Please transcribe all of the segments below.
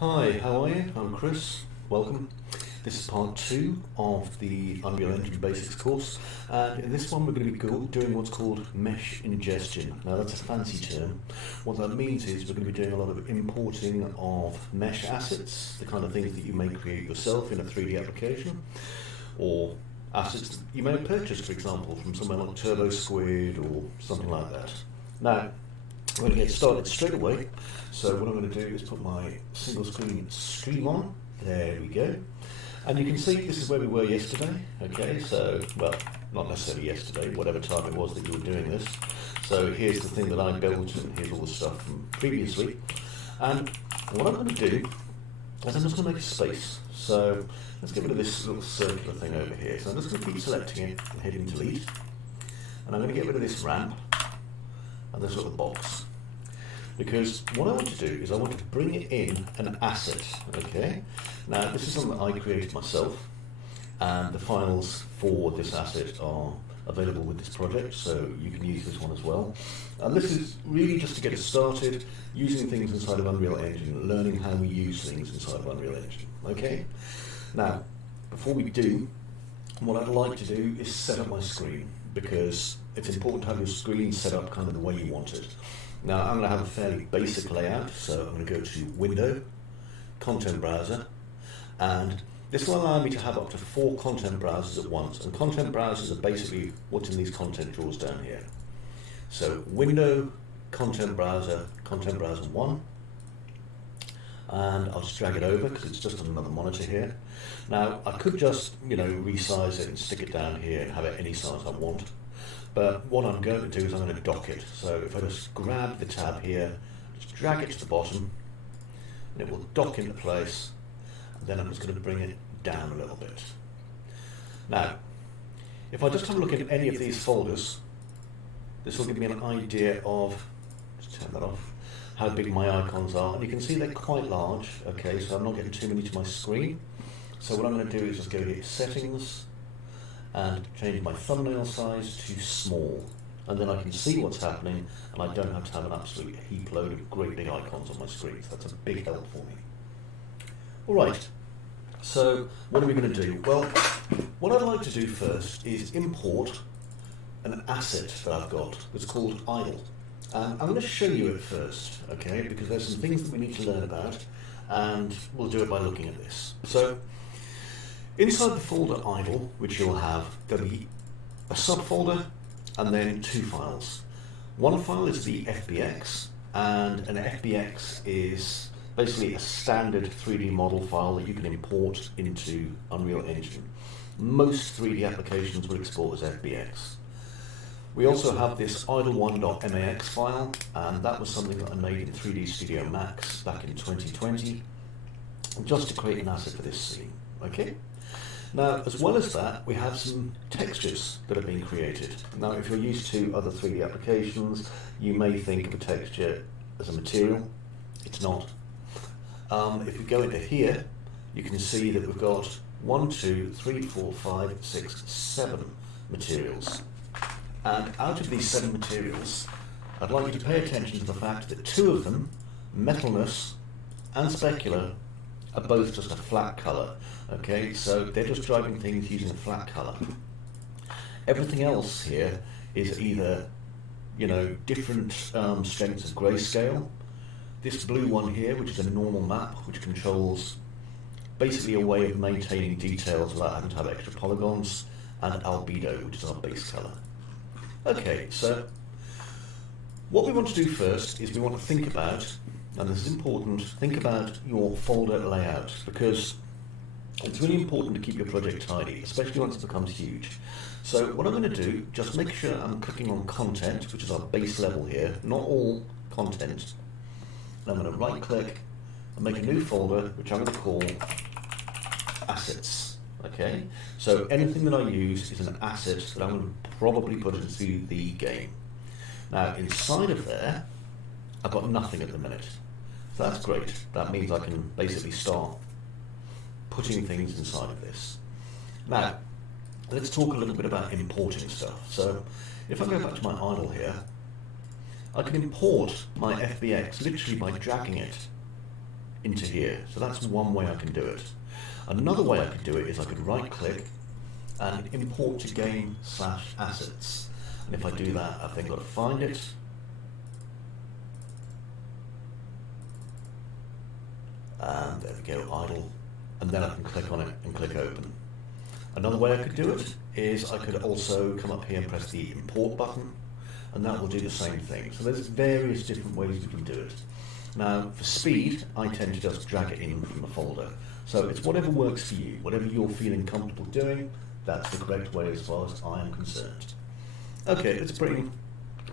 Hi, how are you? I'm Chris. Welcome. This is part two of the Unreal Engine Basics course, and in this one we're going to be doing what's called mesh ingestion. Now that's a fancy term. What that means is we're going to be doing a lot of importing of mesh assets, the kind of things that you may create yourself in a 3D application, or assets that you may have purchased, for example, from somewhere like TurboSquid or something like that. Now, we're going to get started straight away. So what I'm going to do is put my single screen stream on. There we go. And you can see this is where we were yesterday. Okay, so, well, not necessarily yesterday, whatever time it was that you were doing this. So here's the thing that I built, and here's all the stuff from previously. And what I'm going to do is I'm just going to make a space. So let's get rid of this little circular thing over here. So I'm just going to keep selecting it and hitting delete. And I'm going to get rid of this ramp and this little box. Because what I want to do is I want to bring in an asset, okay? Now, this is something that I created myself, and the files for this asset are available with this project, so you can use this one as well. And this is really just to get us started using things inside of Unreal Engine, learning how we use things inside of Unreal Engine, okay? Now, before we do, what I'd like to do is set up my screen, because it's important to have your screen set up kind of the way you want it. Now I'm going to have a fairly basic layout, so I'm going to go to Window, Content Browser, and this will allow me to have up to 4 content browsers at once, and content browsers are basically what's in these content drawers down here. So Window, Content Browser 1, and I'll just drag it over because it's just on another monitor here. Now I could just, resize it and stick it down here and have it any size I want. But what I'm going to do is I'm going to dock it. So if I just grab the tab here, just drag it to the bottom, and it will dock into place, and then I'm just going to bring it down a little bit. Now, if I just have a look at any of these folders, this will give me an idea of, just turn that off, how big my icons are. And you can see they're quite large, okay, so I'm not getting too many to my screen. So what I'm going to do is just go here to Settings, and change my thumbnail size to small, and then I can see what's happening and I don't have to have an absolute heap load of great big icons on my screen. So that's a big help for me. Alright, so what are we going to do? Well, what I'd like to do first is import an asset that I've got that's called idle. And I'm going to show you it first, okay, because there's some things that we need to learn about, and we'll do it by looking at this. So inside the folder idle, which you'll have, there'll be a subfolder and then 2 files. One file is the FBX, and an FBX is basically a standard 3D model file that you can import into Unreal Engine. Most 3D applications will export as FBX. We also have this idle1.max file, and that was something that I made in 3D Studio Max back in 2020, just to create an asset for this scene. Okay? Now, as well as that, we have some textures that have been created. Now, if you're used to other 3D applications, you may think of a texture as a material. It's not. If we go into here, you can see that we've got 1, 2, 3, 4, 5, 6, 7 materials. And out of these 7 materials, I'd like you to pay attention to the fact that 2 of them, Metalness and Specular, are both just a flat colour. Okay, so they're just driving things using a flat colour. Everything else here is either, different strengths of grayscale. This blue one here, which is a normal map, which controls basically a way of maintaining details without having to have extra polygons, and albedo, which is our base colour. Okay, so what we want to do first is we want to think about, and this is important, think about your folder layout, because it's really important to keep your project tidy, especially once it becomes huge. So what I'm going to do, just make sure I'm clicking on content, which is our base level here, not all content. And I'm going to right click and make a new folder, which I'm going to call assets. Okay, so anything that I use is an asset that I'm going to probably put into the game. Now inside of there, I've got nothing at the minute. So that's great. That means I can basically start putting things inside of this. Now, let's talk a little bit about importing stuff. So if I go back to my idle here, I can import my FBX literally by dragging it into here. So that's one way I can do it. Another way I could do it is I could right click and import to game/assets. And if I do that, I've then got to find it. And there we go, idle. And then I can click on it and click open. Another way I could do it is I could also come up here and press the import button, and that will do the same thing. So there's various different ways we can do it. Now, for speed, I tend to just drag it in from the folder. So it's whatever works for you, whatever you're feeling comfortable doing, that's the correct way as far as I am concerned. Okay, let's bring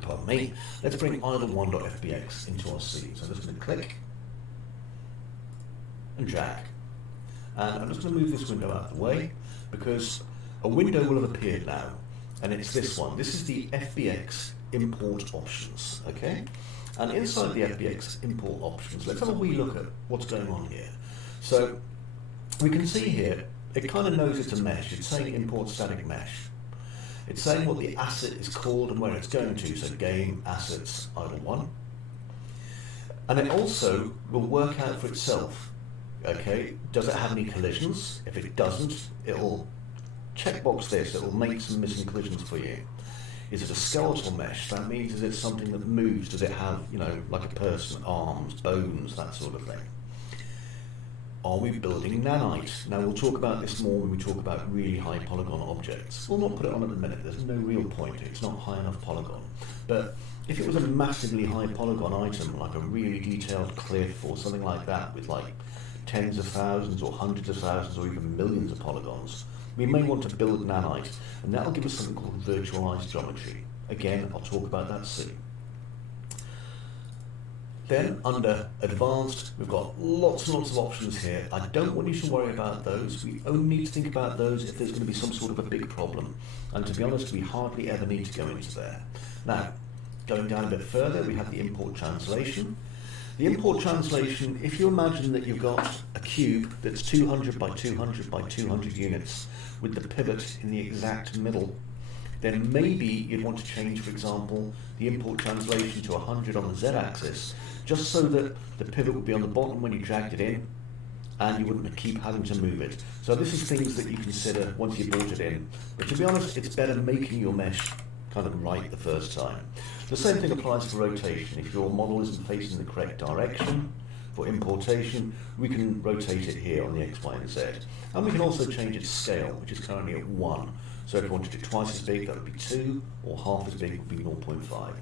idle1.fbx into our scene. So I'm just going to click and drag. And I'm just going to move this window out of the way because a window will have appeared now, and it's this one. This is the FBX import options, okay? And inside the FBX import options, let's have a wee look at what's going on here. So we can see here, it kind of knows it's a mesh. It's saying import static mesh. It's saying what the asset is called and where it's going to, so game, assets, idle1. And it also will work out for itself, okay, does it have any collisions? If it doesn't, it'll checkbox this, it'll make some missing collisions for you. Is it a skeletal mesh? That means is it something that moves? Does it have, you know, like a person, arms, bones, that sort of thing? Are we building nanite? Now we'll talk about this more when we talk about really high polygon objects. We'll not put it on at the minute, there's no real point, it's not high enough polygon. But if it was a massively high polygon item, like a really detailed cliff or something like that with like tens of thousands or hundreds of thousands or even millions of polygons, we may want to build nanite, and that'll give us something called virtualized geometry. Again, I'll talk about that soon. Then, under Advanced, we've got lots and lots of options here. I don't want you to worry about those. We only need to think about those if there's going to be some sort of a big problem. And to be honest, we hardly ever need to go into there. Now, going down a bit further, we have the import translation. The import translation, if you imagine that you've got a cube that's 200 by 200 by 200 units with the pivot in the exact middle, then maybe you'd want to change, for example, the import translation to 100 on the z-axis, just so that the pivot would be on the bottom when you dragged it in, and you wouldn't keep having to move it. So this is things that you consider once you brought it in. But to be honest, it's better making your mesh kind of right the first time. The same thing applies for rotation. If your model isn't facing the correct direction for importation, we can rotate it here on the X, Y, and Z. And we can also change its scale, which is currently at 1. So if we wanted it twice as big, that would be 2, or half as big would be 0.5.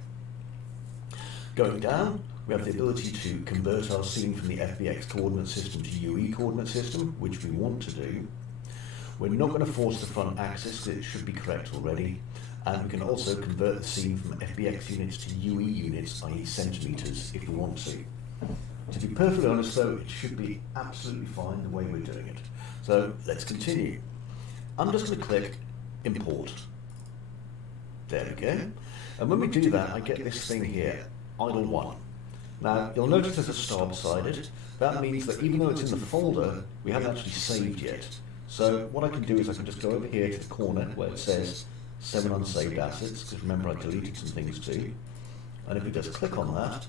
Going down, we have the ability to convert our scene from the FBX coordinate system to UE coordinate system, which we want to do. We're not going to force the front axis, it should be correct already. And we can also convert the scene from FBX units to UE units, i.e. centimetres, if we want to. To be perfectly honest though, it should be absolutely fine the way we're doing it. So let's continue. I'm just going to click Import. There we go. And when we do that, I get this thing here, idle1. Now, you'll notice there's a star beside it. That means that even though it's in the folder, we haven't actually saved yet. So what I can do is I can just go over here to the corner where it says 7 unsaved assets, because remember I deleted some things too. And if we just click on that,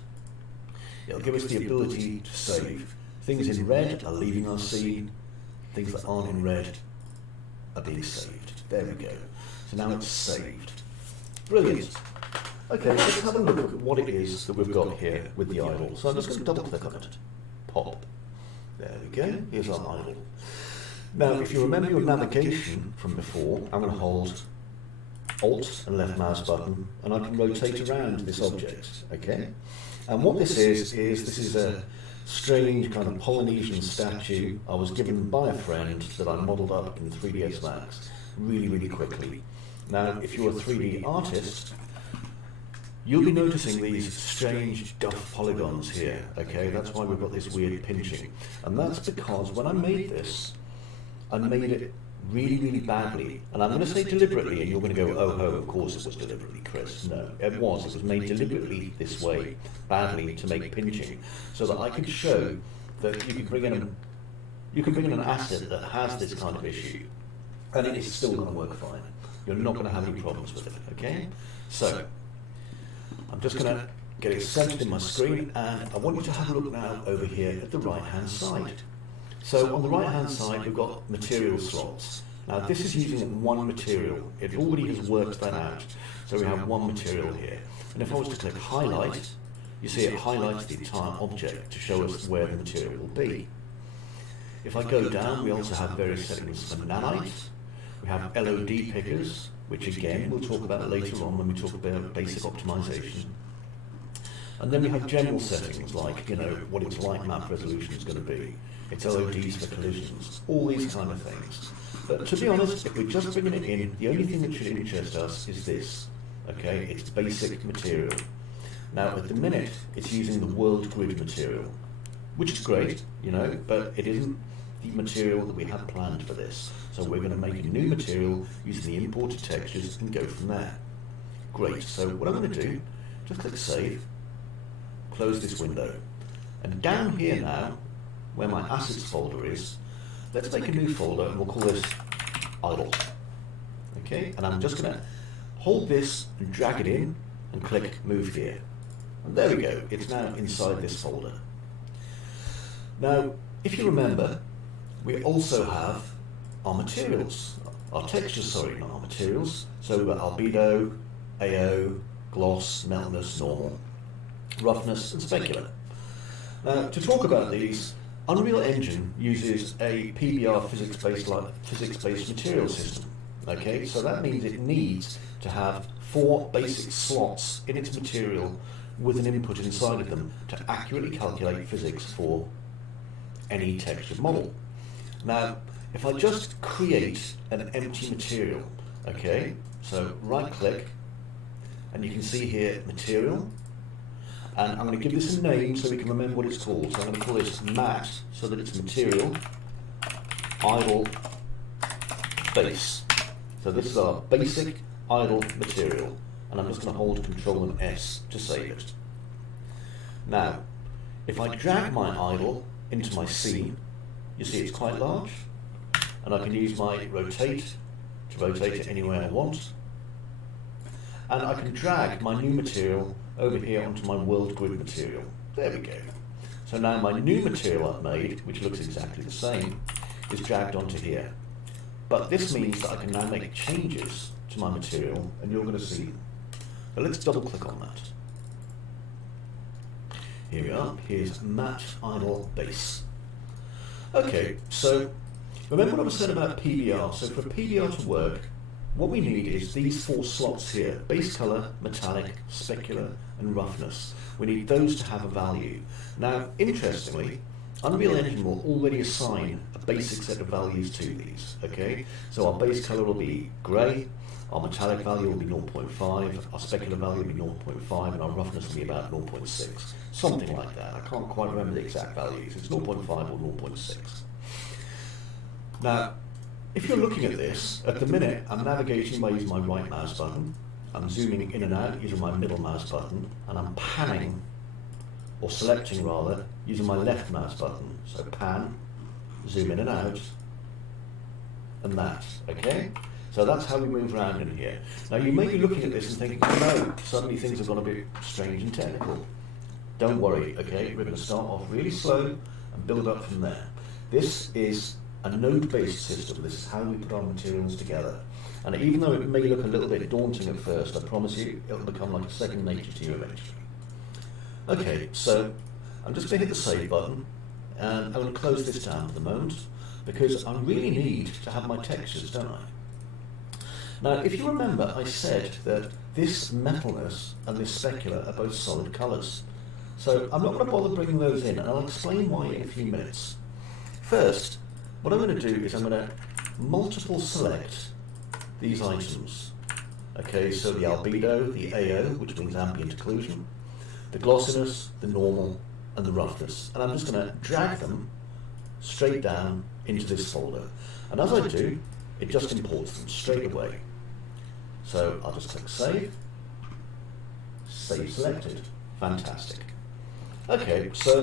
it'll give us the ability to save. Things in red are leaving our scene, things that aren't in red are being saved. There we go. So now it's saved. Brilliant. Okay, let's have a look at what it is that we've got here with the idle. So I'm just going to double click on it. Pop. There we go. Here's our idle. Now, if you remember your navigation from before, I'm going to hold Alt and left mouse button, and I can rotate around this object. Okay? And what this is a strange kind of Polynesian statue I was given by a friend that I modelled up in 3ds Max really, really quickly. Now, if you're a 3D artist, you'll be noticing these strange duff polygons here, okay? That's why we've got this weird pinching. And that's because when I made this, I made it really, really badly. And I'm going to say deliberately, and you're going to go, oh ho, of course it was deliberately, Chris. No, it was made deliberately this way, badly, to make pinching, so that I could show that you can bring in an asset that has this kind of issue, and it is still going to work fine. You're not going to have any problems with it, okay? So, I'm just going to get it centered in my screen, and I want you to have a look now over here at the right hand side. So on the right hand side we've got material slots. Now this is using one material. It already has worked that out. So we have one material here. And if I was to click highlight, you see it highlights the entire object to show us where the material will be. If I go down, we also have various settings for nanite. We have LOD pickers, which again we'll talk about later on when we talk about basic optimization. And then we have general settings like, what its light map resolution is going to be, its LODs for collisions, all these kind of things. But to be honest, if we're just bringing it in, the only thing that should interest us is this, okay? It's basic material. Now at the minute, it's using the world grid material, which is great, but it isn't the material that we had planned for this. So we're going to make a new material using the imported textures and go from there. Great, so what I'm going to do, just click Save, close this window. And down here now, where my assets folder is, let's make a new folder and we'll call this idle. Okay, and I'm just going to hold this and drag it in and click Move Here. And there we go, it's now inside this folder. Now, if you remember, we also have our materials, our textures, sorry, not our materials. So we've got albedo, AO, gloss, meltness, normal, roughness and specular. Now, to talk about these, Unreal Engine uses a PBR physics-based material system. Okay, so that means it needs to have 4 basic slots in its material with an input inside of them to accurately calculate physics for any textured model. Now, if I just create an empty material, okay, so right click, and you can see here material, and I'm going to give this a name so we can remember what it's called. So I'm going to call this mat, so that it's material, idle, base. So this is our basic idle material, and I'm just going to hold Control and S to save it. Now, if I drag my idle into my scene, you see it's quite large, and I can use my rotate to rotate it anywhere I want, and I can drag my new material over here onto my world grid material. There we go. So now my new material I've made, which looks exactly the same, is dragged onto here. But this means that I can now make changes to my material, and you're going to see them. So let's double click on that. Here we are, here's Mat Idle Base. Okay, so remember what I was saying about PBR. So for PBR to work, what we need is these 4 slots here: base color, metallic, specular, and roughness. We need those to have a value. Now, interestingly, Unreal Engine will already assign a basic set of values to these, okay? So our base color will be gray, our metallic value will be 0.5, our specular value will be 0.5, and our roughness will be about 0.6. Something like that. I can't quite remember the exact values. It's 0.5 or 0.6. Now, if you're looking at this, at the minute, I'm navigating by using my right mouse button, I'm zooming in and out using my middle mouse button, and I'm panning, or selecting rather, using my left mouse button. So pan, zoom in and out, and that, okay? So that's how we move around in here. Now you may be looking at this and thinking, oh no, suddenly things have gone a bit strange and technical. Don't worry, okay? We're going to start off really slow and build up from there. This is a node-based system. This is how we put our materials together. And even though it may look a little bit daunting at first, I promise you it'll become like a second nature to you eventually. Okay, so I'm just going to hit the save button, and I'm going to close this down for the moment, because I really need to have my textures, don't I? Now, if you remember, I said that this metalness and this specular are both solid colours. So I'm not going to bother bringing those in, and I'll explain why in a few minutes. First, what I'm going to do is I'm going to multiple select these items. Okay, so the albedo, the AO, which means ambient occlusion, the glossiness, the normal, and the roughness. And I'm just going to drag them straight down into this folder. And as I do, it just imports them straight away. So I'll just click Save. Save selected. Fantastic. Okay, so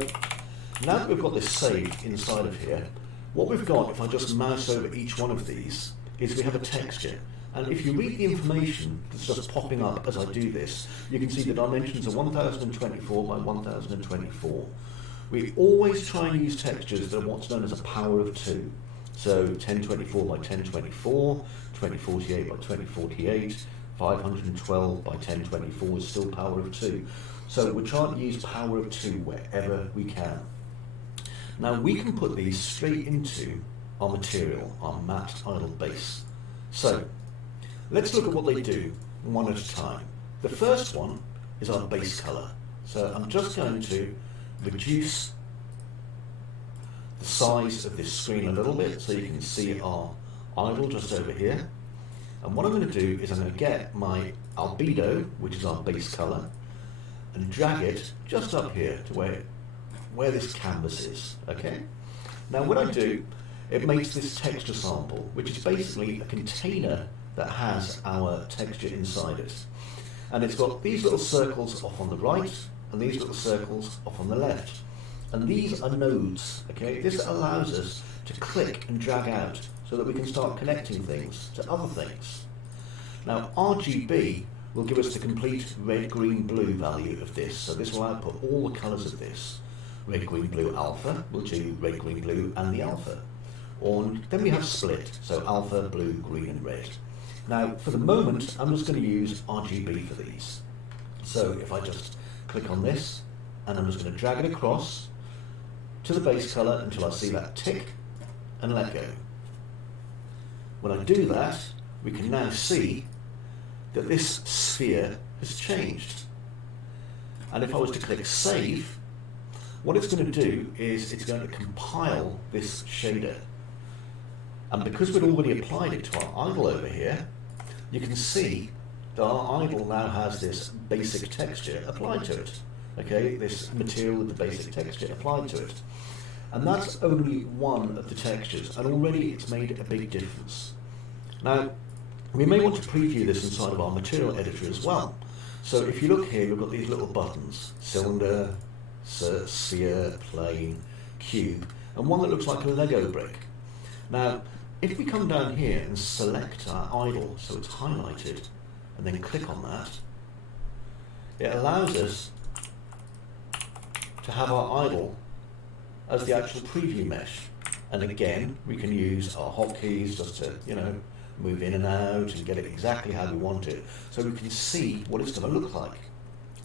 now that we've got this saved inside of here, what we've got, if I just mouse over each one of these, is we have a texture. And if you read the information that's just popping up as I do this, you can see the dimensions are 1024 by 1024. We always try and use textures that are what's known as a power of 2. So 1024 by 1024, 2048 by 2048, 512 by 1024 is still power of 2. So we're trying to use power of 2 wherever we can. Now we can put these straight into our material, our matte idle base. So let's look at what they do one at a time. The first one is our base colour. So I'm just going to reduce the size of this screen a little bit so you can see our idle just over here. And what I'm going to do is I'm going to get my albedo, which is our base colour, and drag it just up here to where this canvas is. Okay. Now what I do, it makes this texture sample, which is basically a container that has our texture inside it. And it's got these little circles off on the right and these little circles off on the left. And these are nodes. Okay. This allows us to click and drag out so that we can start connecting things to other things. Now RGB will give us the complete red, green, blue value of this. So this will output all the colours of this. Red, green, blue, alpha will do red, green, blue and the alpha. And then we have split, so alpha, blue, green and red. Now for the moment I'm just going to use RGB for these. So if I just click on this and I'm just going to drag it across to the base colour until I see that tick and let go. When I do that, we can now see that this sphere has changed. And if I was to click save, what it's going to do is it's going to compile this shader. And because we'd already applied it to our idle over here, you can see that our idle now has this basic texture applied to it. Okay, this material with the basic texture applied to it. And that's only one of the textures, and already it's made a big difference. Now, we may want to preview this inside of our material editor as well. So if you look here, we've got these little buttons: cylinder, sphere, plane, cube, and one that looks like a Lego brick. Now, if we come down here and select our idle so it's highlighted, and then click on that, it allows us to have our idle as the actual preview mesh. And again, we can use our hotkeys just to, move in and out and get it exactly how we want it, so we can see what it's going to look like.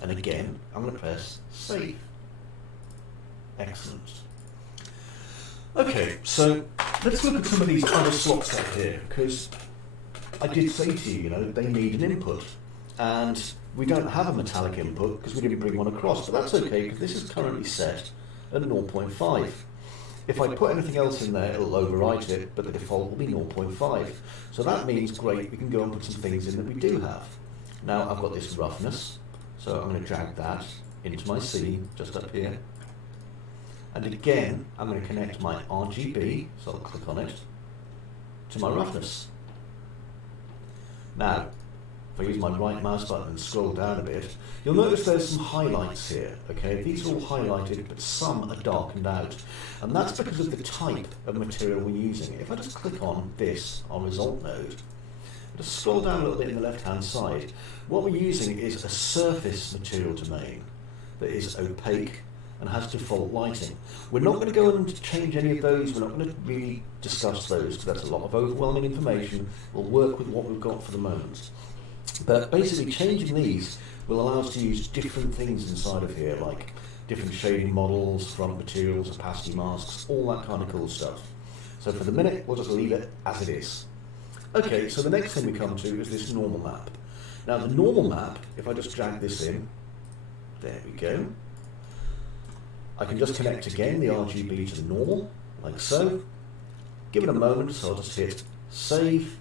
And again, I'm going to press save. Excellent. Okay, so let's look at some of these other slots up here, because I did say to you, they need an input, and we don't have a metallic input because we didn't bring one across, but that's okay because this is currently set at 0.5. If I put anything else in there, it'll overwrite it, but the default will be 0.5. So that means, great, we can go and put some things in that we do have. Now I've got this roughness, so I'm going to drag that into my scene, just up here. And again, I'm going to connect my RGB, so I'll click on it, to my roughness. Now, if I use my right mouse button and scroll down a bit, you'll notice there's some highlights here, okay? These are all highlighted, but some are darkened out. And that's because of the type of material we're using. If I just click on this, our result node, just scroll down a little bit in the left-hand side, what we're using is a surface material domain that is opaque and has default lighting. We're not going to go and change any of those, we're not going to really discuss those, because that's a lot of overwhelming information. We'll work with what we've got for the moment. But basically changing these will allow us to use different things inside of here, like different shading models, front materials, opacity masks, all that kind of cool stuff. So for the minute, we'll just leave it as it is. Okay, so the next thing we come to is this normal map. Now the normal map, if I just drag this in, there we go. I can just connect again the RGB to the normal, like so. Give it a moment, so I'll just hit save.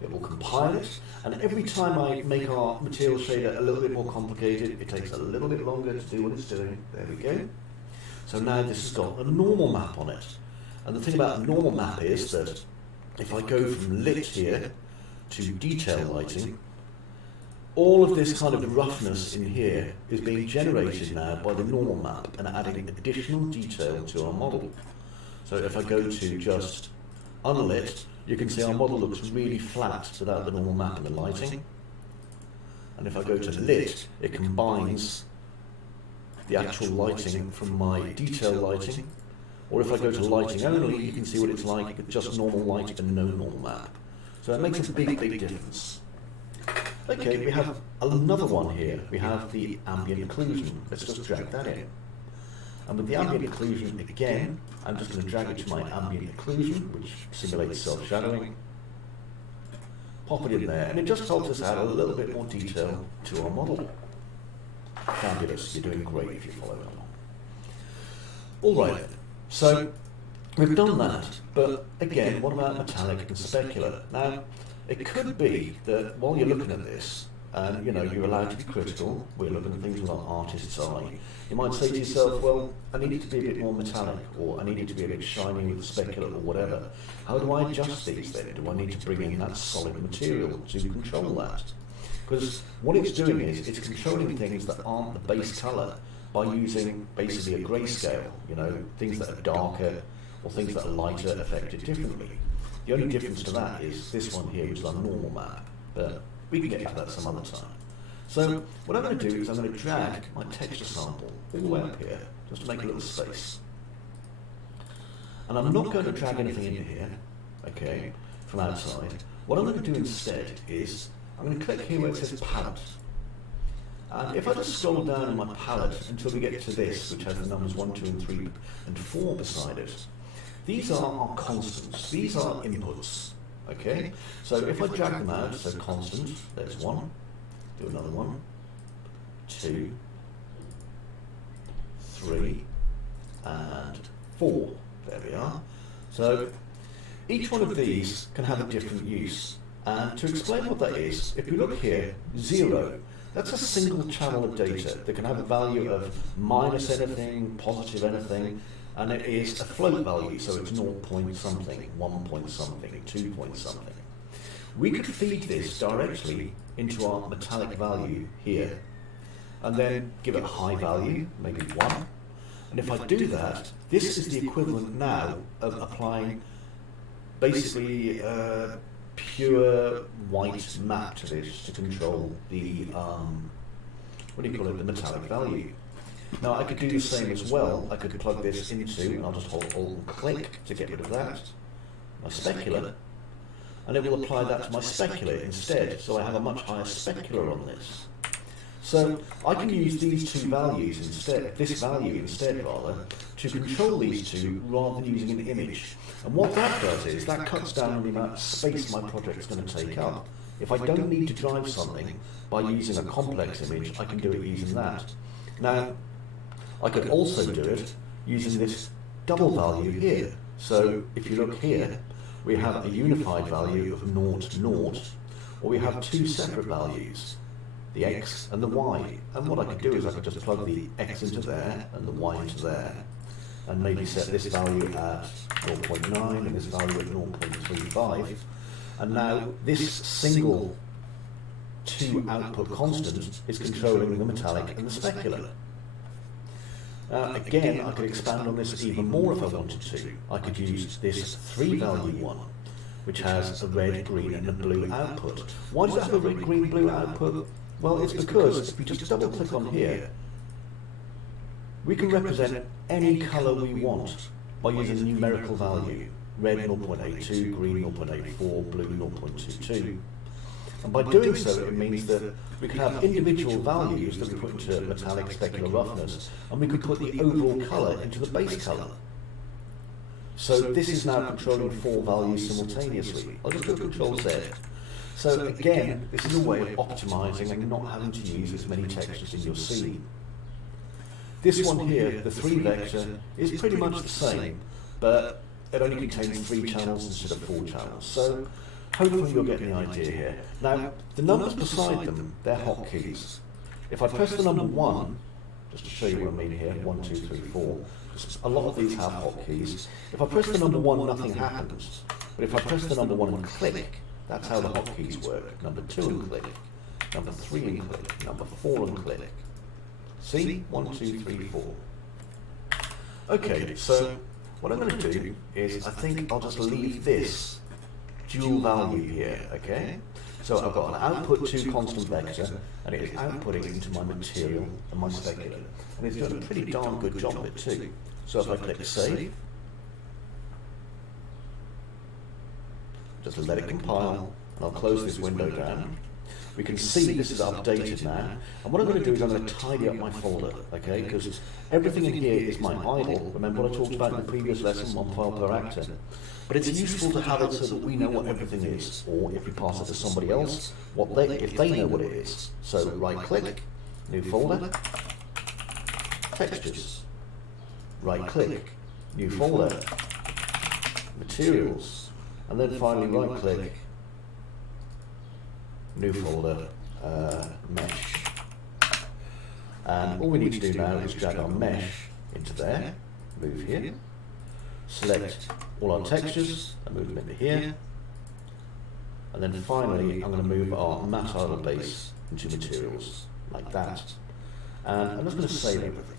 It will compile it, and every time I make our material shader a little bit more complicated, it takes a little bit longer to do what it's doing. There we go. So now this has got a normal map on it. And the thing about a normal map is that if I go from lit here to detail lighting, all of this kind of roughness in here is being generated now by the normal map and adding additional detail to our model. So if I go to just unlit, you can see our model looks really flat without the normal map and the lighting. And if I go to lit, it combines the actual lighting from my detail lighting. Or if I go to lighting only, you can see what it's like with just normal light and no normal map. So it makes a big, big difference. Okay, we have another one here. We have the ambient occlusion. Let's just drag that in. And with the ambient occlusion again, I'm just going to drag it to my ambient occlusion, which simulates self-shadowing. Pop it in there, and it just helps us add a little bit more detail to our model. Fabulous, you're doing great if you follow along. Alright, so we've done that, but again, what about metallic and specular? Now, it could be that while you're looking at this, and you're allowed to be critical, we're looking at things with our artist's eye, you might say to yourself, well, I need it to be a bit more metallic, or I need it to be a bit shiny with specular, or whatever. How do I adjust these then? Do I need to bring in that solid material to control that? Because what it's doing is, it's controlling things that aren't the base colour by using basically a grayscale, things that are darker, or things that are lighter affected differently. The only difference to that is this one here is our normal map, but we can get to that some other time. So what I'm going to do is I'm going to drag my texture sample all the way up here, just to make a little space. And I'm not going to drag anything in here, okay, from outside. What I'm going to do instead is, I'm going to click here where it says palette. And if I just scroll down in my palette until we get to this, which has the numbers 1, 2, and 3, and 4 beside it, these are our constants, these are inputs, okay? So if I drag them out, so constant, there's 1, do another 1, 2, 3, and 4, there we are. So each one of these can have a different use. And to explain what that is, if we look here, 0, that's a single channel of data that can have a value of minus anything, positive anything, and it is a float value, so it's 0 point something, 1 point something, 2 point something. We could feed this directly into our metallic value here, and then give it a high value, maybe 1. And if I do that, this is the equivalent now of applying basically pure white map to this to control the, the metallic value. Now I could do the same as well. I could plug this into, and I'll just hold Alt and click to get rid of that, my specular, and it will apply that to my specular instead, so I have a much higher specular on this. So I can use these two values instead, this value instead rather, to control these two rather than using an image. And what that does is, that cuts down on the amount of space my project's going to take up. If I don't need to drive something by using a complex image, I can do it using that. Now, I could also do it using this double value here. So if you look here, we have a unified value of 0, 0, or we have two separate values, the x and the y. And what I could do is I could just plug the x into there and the y into there, and maybe set this value at 0.9 and this value at 0.35. And now this single two output constant is controlling the metallic and the specular. Again, I could expand on this even more if I wanted to. I could use this 3-value one, which has a red, green, and a blue output. Why does it have a red, green, blue output? Well, it's because if we just double click on here, we can represent any colour we want by using a numerical value. Red 0.82, green 0.84, blue 0.22. And by doing so, it means that we can have individual values that we put into metallic, specular, roughness, and we could put the overall colour into the base colour. So this is now controlling 4 values simultaneously. I'll just go Control Z. So again, this is a way of optimising and not having to use as many textures in your scene. This one here, the 3 vector, is pretty much the same, but it only contains 3 channels instead of 4 channels. So hopefully you're getting the idea here. Now, the numbers beside them, they're hotkeys. If I press the number 1, just to show you what I mean here, 1, 2, 3, 4, a lot of these have hotkeys. If I press the number 1, nothing happens. But if I press the number 1 and click, that's how the hotkeys work. Number 2 and click, number 3 and click, number 4 and click. See? 1, 2, 3, 4. Okay, so what I'm going to do is, I think I'll just leave this dual value here, okay? So I've got an output to constant vector, and it is outputting into my material and my specular. And it's doing a pretty darn good job of it too. So if I click save, just let it compile, and I'll close this window down. We can see this is updated now, and what I'm going to do is I'm going to tidy up my folder, okay, because everything in here is my idle. Remember what I talked about in the previous lesson, one file per actor? But it's useful to have it so that we know what everything is, or if we pass it to somebody else, if they know what it is. So right click, new folder, textures, right click, new folder, materials, and then finally right click, new folder, mesh. And all we need to do now is drag our mesh into there, move here, select all our textures and move them into here, and then finally I'm going to move our matte idle base into materials, like that. And I'm just going to save everything.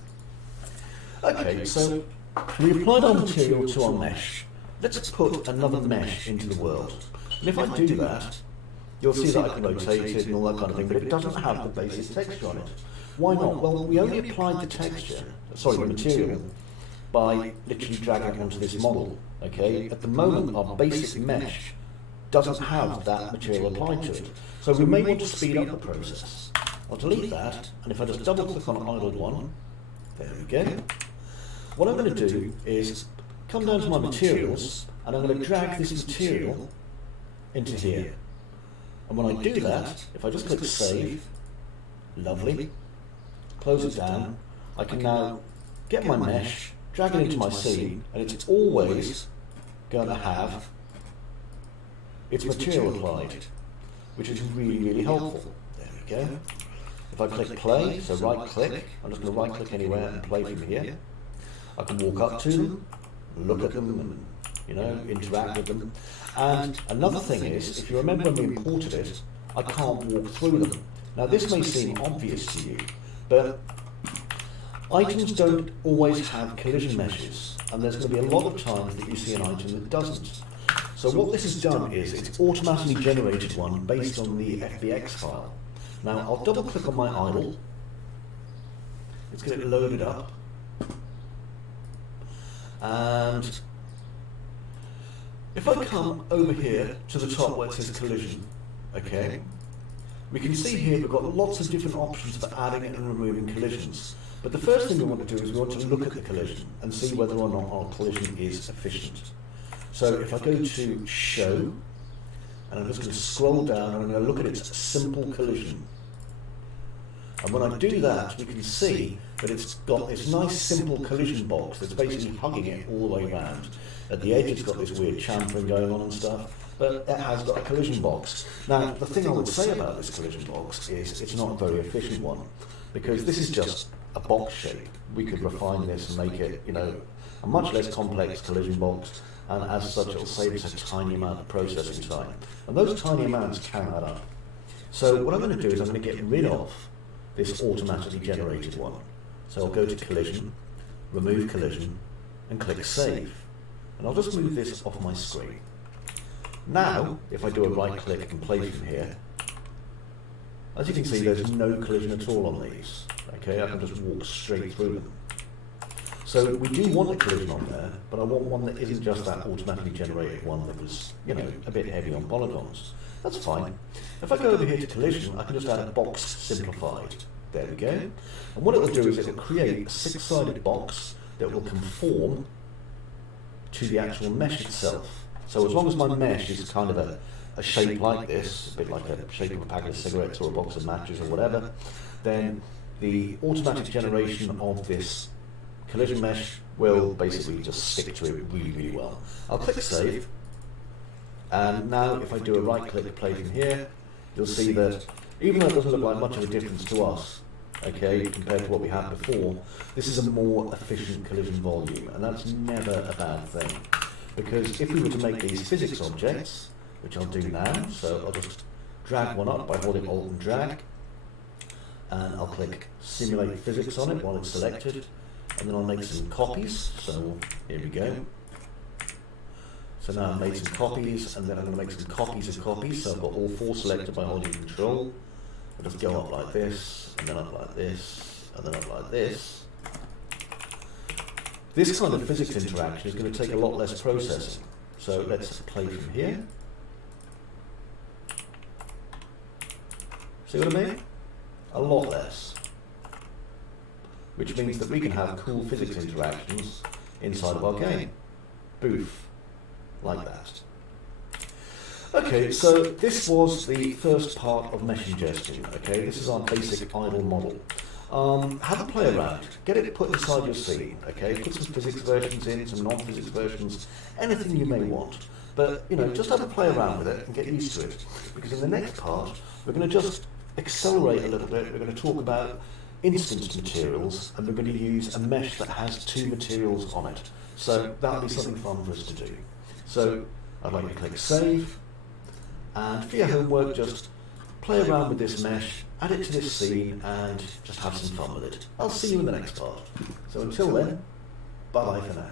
Okay, so we applied our material to our mesh. Let's put another mesh into the world. And if I do that, you'll see that I can rotate it and all that kind of thing, but it doesn't have the basis texture on it. Why not? Well, we only applied the texture, the material, by literally dragging it onto this model, okay? At the moment, our basic mesh doesn't have that material applied to it. So we may want to speed up the process. I'll delete that, and if I just double click on idle one, there we go. What I'm going to do is come down to my materials, and I'm going to drag this material into here. And when I do that, if I just click save, lovely, close it down, I can now get my mesh, drag it into my scene, and it's always going to have its material applied, which is really, really helpful. There we go. If I click play, so right click, I'm just going to right click anywhere and play from here. I can walk up to them, look at them, and interact with them. And another thing is, if you remember when we imported it, I can't walk through them. Now this may seem obvious to you, but items don't always have collision meshes, and there's going to be a lot of times that you see an item that doesn't. So what this has done is it's automatically generated one based on the FBX file. Now I'll double click on my idle, it's going to load it up, and if I come over here to the top where it says collision, okay, we can see here we've got lots of different options for adding and removing collisions. But the first thing we want to do is we want to look at the collision and see whether or not our collision is efficient. So if I go to show, and I'm just going to scroll down and I'm going to look at its simple collision. And when I do that, we can see that it's got this nice simple collision box that's basically hugging it all the way around. At the edge it's got this weird chamfering going on and stuff, but it has got a collision box. Now, the thing I would say about this collision box is it's not a very efficient one, because this is just a box shape. We could refine this and make it, a much less complex collision box, and as such it'll save us a tiny amount of processing time. And those tiny amounts can add up. So what I'm going to do is I'm going to get rid of this automatically generated one. So I'll go to collision, remove collision, and click save. And I'll just move this off my screen. Now, if I do a right click and play from here, as you can see there's no collision at all on these. Okay, I can just walk straight through them. So we do want a collision on there, but I want one that isn't just that automatically generated one that was, a bit heavy on polygons. That's fine. If I go over here to collision, I can just add a box simplified. There we go. And what it will do is it will create a six-sided box that will conform to the actual mesh itself. So as long as my mesh is kind of a shape like this, a bit like a shape of a packet of cigarettes or a box of matches or whatever, then the automatic generation of this collision mesh will basically just stick to it really, really well. I'll click save, and now if I do a right click play from here, you'll see that even though it doesn't look like much of a difference to us, okay, compared to what we had before, this is a more efficient collision volume, and that's never a bad thing. Because if we were to make these physics objects, which I'll do now, so I'll just drag one up by holding Alt and drag, and I'll click simulate physics on it while it's selected, and then I'll make some copies. So here we go. So now I've made some copies, and then I'm going to make some copies of copies. So I've got all 4 selected by holding Control. I'll just go up like this, and then up like this, and then up like this. This kind of physics interaction is going to take a lot less processing. So let's play from here. See what I mean? A lot less. Which means that we can have cool physics interactions inside of our game. Boof. Like that. Okay, so this was the first part of mesh ingestion. Okay, this is our basic idle model. Have a play around. Get it put inside your scene. Okay, put some physics versions in, some non-physics versions, anything you may want. But just have a play around with it and get used to it. Because in the next part, we're going to just accelerate a little bit. We're going to talk about instance materials, and we're going to use a mesh that has 2 materials on it. So that'll be something fun for us to do. So I'd like you to click Save, and for your homework, just play around with this mesh, add it to this scene, and just have some fun with it. I'll see you in the next part. So until then, bye-bye for now.